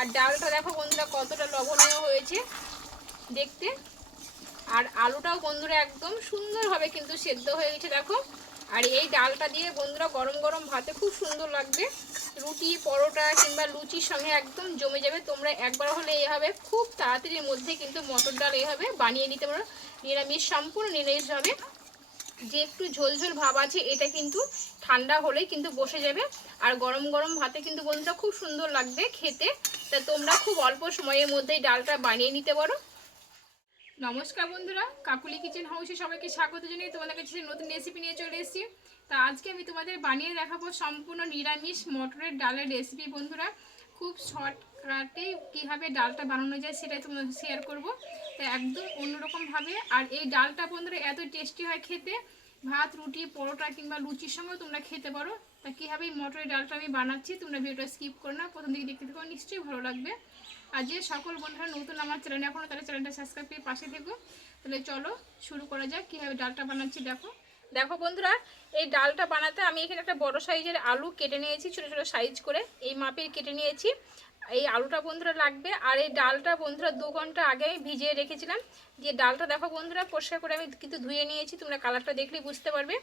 আর ডালটা দেখো বন্ধুরা কতটা লবণীয় হয়েছে দেখতে। আর আলুটাও বন্ধুরা একদম সুন্দরভাবে কিন্তু সেদ্ধ হয়ে গেছে দেখো। আর এই ডালটা দিয়ে বন্ধুরা গরম গরম ভাতে খুব সুন্দর লাগবে। রুটি, পরোটা কিংবা লুচির সঙ্গে একদম জমে যাবে। তোমরা একবার হলে এইভাবে খুব তাড়াতাড়ির মধ্যে কিন্তু মটর ডাল এইভাবে বানিয়ে নিতে পারো। নিরামিষ সম্পূর্ণ নিরামিষভাবে। যে একটু ঝোল ঝোল ভাব আছে, এটা কিন্তু ঠান্ডা হলেই কিন্তু বসে যাবে। আর গরম গরম ভাতে কিন্তু বন্ধুরা খুব সুন্দর লাগবে খেতে। তা তোমরা খুব অল্প সময়ের মধ্যেই ডালটা বানিয়ে নিতে পারো। নমস্কার বন্ধুরা, কাকুলি কিচেন হাউসে সবাইকে স্বাগত জানিয়ে তোমাদের কাছে নতুন রেসিপি নিয়ে চলে এসেছি। তা আজকে আমি তোমাদের বানিয়ে দেখাবো সম্পূর্ণ নিরামিষ মটরের ডালের রেসিপি বন্ধুরা। খুব শর্টকাটে কীভাবে ডালটা বানানো যায় সেটাই তোমাদের শেয়ার করব। তো একদম অন্যরকমভাবে আর এই ডালটা বন্ধুরা এত টেস্টি হয় খেতে। ভাত, রুটি, পরোটা কিংবা লুচির সঙ্গেও তোমরা খেতে পারো। তা কীভাবে এই মটরের ডালটা আমি বানাচ্ছি তোমরা ভিডিওটা স্কিপ করো না। প্রথম দিকে দেখতে থাকো, নিশ্চয়ই ভালো লাগবে। আর যে সকল বন্ধুরা নতুন আমার চ্যানেলে এখনও তারা চ্যানেলটা সাবস্ক্রাইব করে পাশে থেকো। তাহলে চলো শুরু করা যাক, কীভাবে ডালটা বানাচ্ছি দেখো। দেখো বন্ধুরা, এই ডালটা বানাতে আমি এখানে একটা বড় সাইজের আলু কেটে নিয়েছি, ছোটো ছোটো সাইজ করে। এই মাপের কেটে নিয়েছি। এই আলুটা বন্ধুরা লাগবে, আর এই ডালটা বন্ধুরা দু ঘণ্টা আগে আমি ভিজিয়ে রেখেছিলাম। যে ডালটা দেখো বন্ধুরা, পরিষ্কার করে আমি কিন্তু ধুয়ে নিয়েছি, তোমরা কালারটা দেখলেই বুঝতে পারবে।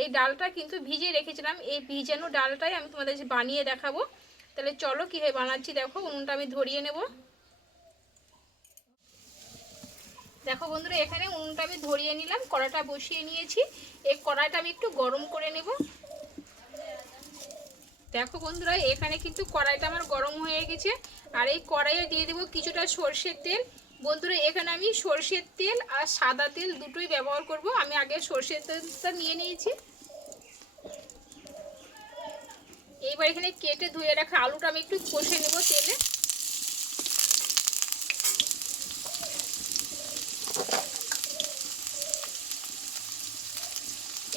এই ডালটা কিন্তু ভিজিয়ে রেখেছিলাম, এই ভিজানো ডালটাই আমি তোমাদের বানিয়ে দেখাবো। তাহলে চলো কীভাবে বানাচ্ছি দেখো, উনুনটা আমি ধরিয়ে নেব। দেখো বন্ধুরা, এখানে উনুনটা আমি ধরিয়ে নিলাম, কড়াটা বসিয়ে নিয়েছি। এই কড়াইটা আমি একটু গরম করে নেব। দেখো বন্ধুরা, এখানে কিন্তু কড়াইটা আমার গরম হয়ে গেছে। আর এই কড়াইয়ে দিয়ে দেবো কিছুটা সর্ষের তেল। বন্ধুরা, এখানে আমি সর্ষের তেল আর সাদা তেল দুটোই ব্যবহার করব। আমি আগে সর্ষের তেলটা নিয়ে নিয়েছি। এইবার এখানে কেটে ধুয়ে রাখা আলুটা আমি একটু কষে নেব তেলে।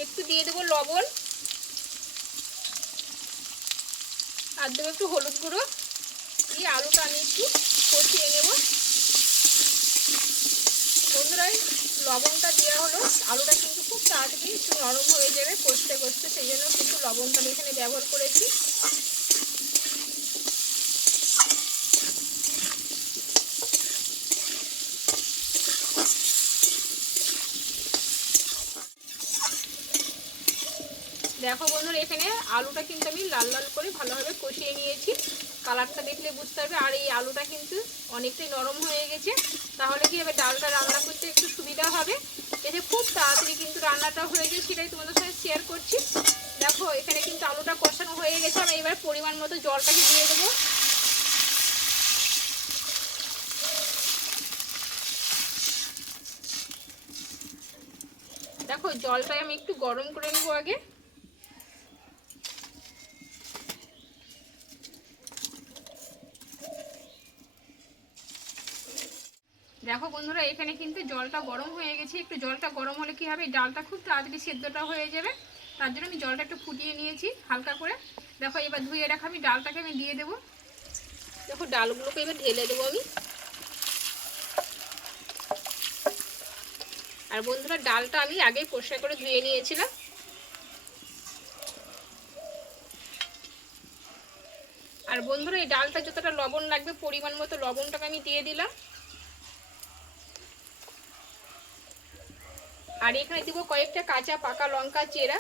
একটু দিয়ে দেবো লবণ। আর দেবো একটু হলুদ গুঁড়ো। দিয়ে আলুটা আমি একটু কষিয়ে নেব। বন্ধুরা লবণটা দেওয়া হলো। আলুটা কিন্তু খুব তাড়াতাড়ি একটু নরম হয়ে যাবে কষতে কষতে, সেই জন্য কিন্তু লবণটা আমি এখানে ব্যবহার করেছি। দেখো বন্ধুরা, এখানে আলুটা কিন্তু আমি লাল লাল করে ভালোভাবে কষিয়ে নিয়েছি। কালারটা দেখলে বুঝতে পারবে। আর এই আলুটা কিন্তু অনেকটাই নরম হয়ে গেছে। তাহলে কি হবে ডালটা রান্না করতে একটু সুবিধা হবে? এতে খুব তাড়াতাড়ি কিন্তু রান্নাটা হয়ে যায়, সেটাই তোমাদের সঙ্গে শেয়ার করছি। দেখো, এখানে কিন্তু আলুটা কষানো হয়ে গেছে। আমি এবার পরিমাণ মতো জলটাকে দিয়ে দেবো। দেখো, জলটাই আমি একটু গরম করে নেব আগে। দেখো বন্ধুরা, এখানে কিন্তু জলটা গরম হয়ে গেছে। একটু জলটা গরম হলে কি হবে? ডালটা খুব তাড়াতাড়ি সেদ্ধটা হয়ে যাবে। তার জন্য আমি জলটা একটু ফুটিয়ে নিয়েছি হালকা করে। দেখো, এবার ধুয়ে রাখা আমি ডালটাকে আমি দিয়ে দেবো। দেখো, ডালগুলোকে এবার ঢেলে দেবো আমি। আর বন্ধুরা, ডালটা আমি আগেই পরিষ্কার করে ধুয়ে নিয়েছিলাম। আর বন্ধুরা, এই ডালটা যতটা লবণ লাগবে, পরিমাণ মতো লবণটাকে আমি দিয়ে দিলাম। আর এখানে দেবো কয়েকটা কাঁচা পাকা লঙ্কা চেরা।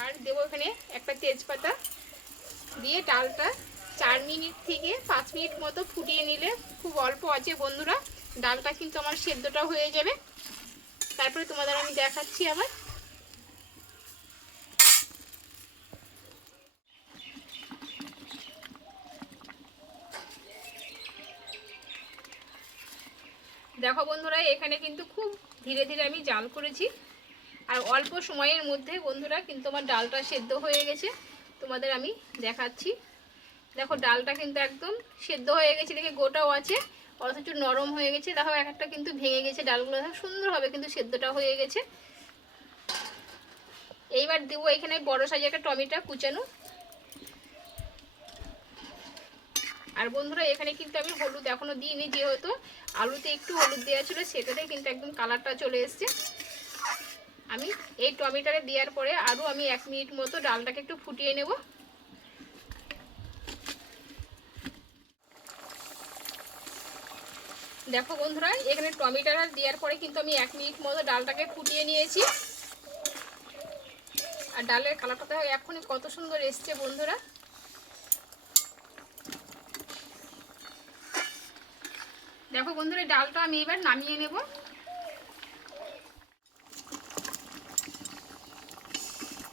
আর দেবো এখানে একটা তেজপাতা। দিয়ে ডালটা চার মিনিট থেকে পাঁচ মিনিট মতো ফুটিয়ে নিলে খুব অল্প আছে বন্ধুরা। ডালটা কিন্তু আমার সেদ্ধটা হয়ে যাবে। তারপরে তোমাদের আমি দেখাচ্ছি আবার। দেখো বন্ধুরা, এখানে কিন্তু খুব ধীরে ধীরে আমি জাল করেছি। আর অল্প সময়ের মধ্যে বন্ধুরা কিন্তু আমার ডালটা সেদ্ধ হয়ে গেছে। তোমাদের আমি দেখাচ্ছি। দেখো, ডালটা কিন্তু একদম সেদ্ধ হয়ে গেছে, দেখে গোটাও আছে, অথচ নরম হয়ে গেছে। দেখো, এক একটা কিন্তু ভেঙে গেছে ডালগুলো। দেখো, সুন্দরভাবে কিন্তু সেদ্ধটা হয়ে গেছে। এইবার দেবো এখানে বড় সাইজের একটা টমেটো কুচানো। আর বন্ধুরা, এখানে কিন্তু আমি হলুদ এখনও দিইনি, যেহেতু আলুতে একটু হলুদ দেওয়া ছিল সেটাতে কিন্তু একদম কালারটা চলে এসছে। আমি এই টমেটোটা দেওয়ার পরে আরও আমি এক মিনিট মতো ডালটাকে একটু ফুটিয়ে নেব। দেখো বন্ধুরা, এখানে টমেটোটা দেওয়ার পরে কিন্তু আমি এক মিনিট মতো ডালটাকে ফুটিয়ে নিয়েছি। আর ডালের কালারটা তো এখনই কত সুন্দর এসছে বন্ধুরা। বন্ধুরা ডালটা আমি এবার নামিয়ে নেব।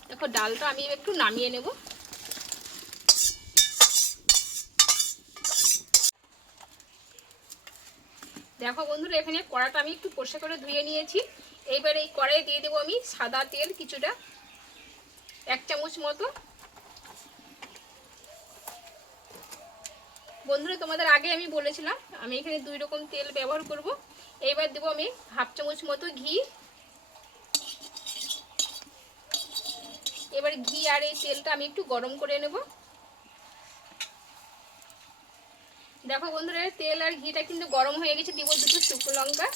দেখো, ডালটা আমি একটু নামিয়ে নেব। দেখো বন্ধুরা, এখানে কড়াটা আমি একটু পরিষ্কার করে ধুয়ে নিয়েছি। এইবার এই কড়াই দিয়ে দেবো আমি সাদা তেল কিছুটা, এক চামচ মতো। বন্ধুরা, তোমাদের আগে আমি বলেছিলাম, আমি এখানে দুই রকম তেল ব্যবহার করব। এইবার দেবো আমি হাফ চামচ মতো ঘি। এবার ঘি আর এই তেলটা আমি একটু গরম করে নেব। দেখো বন্ধুরা, তেল আর ঘিটা কিন্তু গরম হয়ে গেছে। দিব দুটো শুকনো লঙ্কা।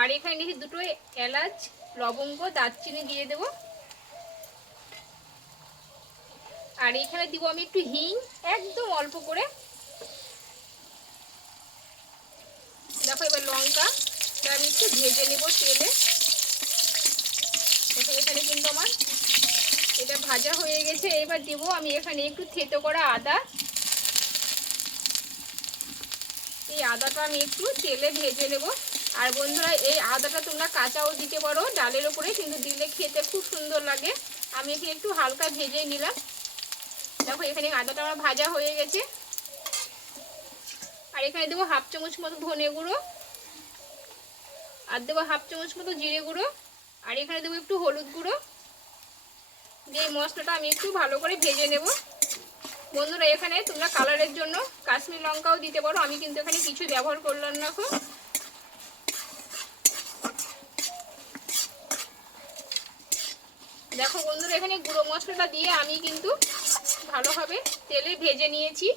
আর এখানে দুটো এলাচ, লবঙ্গ, দারচিনি দিয়ে দেব। আর এখানে দিব আমি একটু হিং, একদম অল্প করে। দেখো এবার লঙ্কা আমি একটু ভেজে নেব তেলে। দেখো এখানে কিন্তু আমার এটা ভাজা হয়ে গেছে। এবার দেবো আমি এখানে একটু থেতো করা আদা। এই আদাটা আমি একটু তেলে ভেজে নেব। আর বন্ধুরা, এই আদাটা তোমরা কাঁচাও দিতে পারো, ডালের ওপরে, কিন্তু দিলে খেতে খুব সুন্দর লাগে। আমি এখানে একটু হালকা ভেজে নিলাম। দেখো, এখানে আদাটা আমার ভাজা হয়ে গেছে। আর এখানে দেবো হাফ চামচ মতো ধনে গুঁড়ো। আর দেবো হাফ চামচ মতো জিরে গুঁড়ো। আর এখানে দেবো একটু হলুদ গুঁড়ো। দিয়ে মশলাটা আমি একটু ভালো করে ভেজে নেব। বন্ধুরা, এখানে তোমরা কালারের জন্য কাশ্মীর লঙ্কাও দিতে পারো। আমি কিন্তু এখানে কিছু ব্যবহার করলাম না খুব দেখো বন্ধুরা, এখানে গুঁড়ো মশলাটা দিয়ে আমি কিন্তু ভালোভাবে তেলে ভেজে নিয়েছি।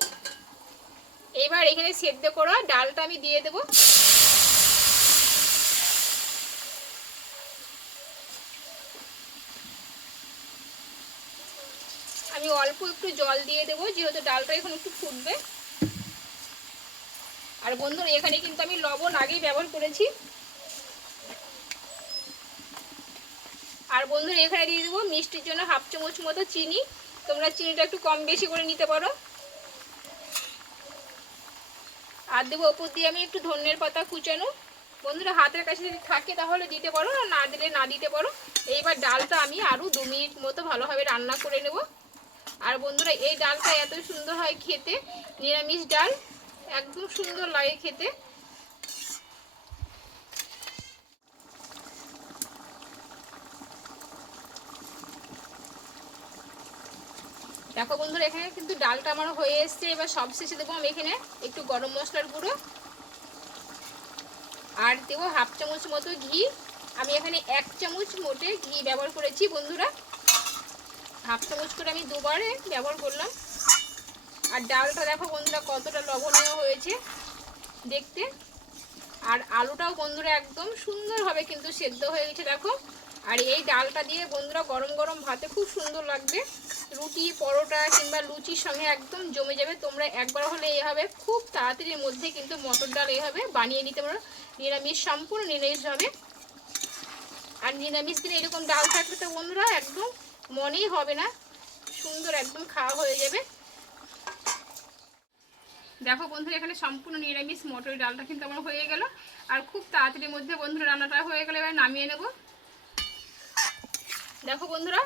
এবার এখানে সেদ্ধ করা ডালটা আমি দিয়ে দেবো। আমি অল্প একটু জল দিয়ে দেবো, যেহেতু ডালটা এখন একটু ফুটবে। আর বন্ধুরা, এখানে কিন্তু আমি লবণ আগেই ব্যবহার করেছি। আর বন্ধুরা, এখানে দিয়ে দেবো মিষ্টির জন্য হাফ চামচ মতো চিনি। তোমরা চিনিটা একটু কম বেশি করে নিতে পারো। আর দেবো ওপর দিয়ে আমি একটু ধনের পাতা কুচানো। বন্ধুরা, হাতের কাছে যদি থাকে তাহলে দিতে পারো, আর না দিলে না দিতে পারো। এইবার ডালটা আমি আরও দু মিনিট মতো ভালোভাবে রান্না করে নেব। আর বন্ধুরা, এই ডালটা এত সুন্দর হয় খেতে, নিরামিষ ডাল, একদম সুন্দর লাগে খেতে। দেখো বন্ধুরা, এখানে কিন্তু ডালটা আমার হয়ে এসছে। এবার সব শেষে দেবো আমি এখানে একটু গরম মশলার গুঁড়ো আর দেবো হাফ চামচ মতো ঘি। আমি এখানে এক চামচ মোটে ঘি ব্যবহার করেছি বন্ধুরা। হাফ চামচ করে আমি দুবারে ব্যবহার করলাম। আর ডালটা দেখো বন্ধুরা, কতটা লবণীয় হয়েছে দেখতে। আর আলুটাও বন্ধুরা একদম সুন্দরভাবে কিন্তু সেদ্ধ হয়ে গেছে, দেখো। আর এই ডালটা দিয়ে বন্ধুরা গরম গরম ভাতে খুব সুন্দর লাগবে। রুটি, পরোটা কিংবা লুচির সঙ্গে একদম জমে যাবে। তোমরা একবার হলে এভাবে খুব তাড়াতাড়ির মধ্যে কিন্তু মটর ডাল এভাবে বানিয়ে নিতে পারো। নিরামিষ, সম্পূর্ণ নিরামিষ হবে। আর নিরামিষ দিনে এরকম ডাল থাকলে তো বন্ধুরা একদম মনেই হবে না। সুন্দর একদম খাওয়া হয়ে যাবে। দেখো বন্ধুরা, এখানে সম্পূর্ণ নিরামিষ মটর ডালটা কিন্তু আমার হয়ে গেল। আর খুব তাড়াতাড়ির মধ্যে বন্ধুরা রান্নাটা হয়ে গেলে। এবার নামিয়ে নেব। দেখো বন্ধুরা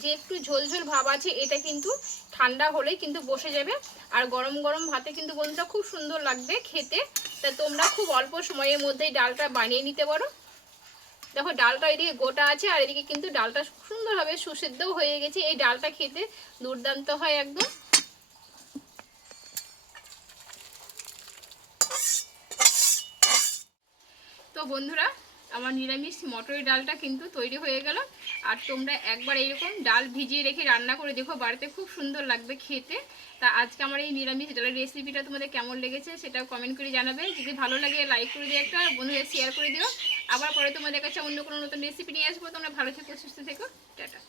যে একটু ঝোলঝোল ভাব আছে, এটা কিন্তু ঠান্ডা হলেই কিন্তু বসে যাবে। আর গরম গরম ভাতে কিন্তু বন্ধুরা খুব সুন্দর লাগবে খেতে। তা তোমরা খুব অল্প সময়ের মধ্যেই ডালটা বানিয়ে নিতে পারো। দেখো, ডালটা এদিকে গোটা আছে আর এদিকে কিন্তু ডালটা সুন্দরভাবে সুসেদ্ধও হয়ে গেছে। এই ডালটা খেতে দুর্দান্ত হয় একদম। তো বন্ধুরা আমার নিরামিষ মটরের ডালটা কিন্তু তৈরি হয়ে গেল। আর তোমরা একবার এইরকম ডাল ভিজিয়ে রেখে রান্না করে দেখো, বাড়িতে খুব সুন্দর লাগবে খেতে। তা আজকে আমার এই নিরামিষ ডালের রেসিপিটা তোমাদের কেমন লেগেছে সেটা কমেন্ট করে জানাবে। যদি ভালো লাগে লাইক করে দিও একটা, বন্ধুদের শেয়ার করে দিও। আবার পরে তোমাদের কাছে অন্য কোনো নতুন রেসিপি নিয়ে আসব। তোমরা ভালো থেকো, সুস্থ থেকো। টাটা।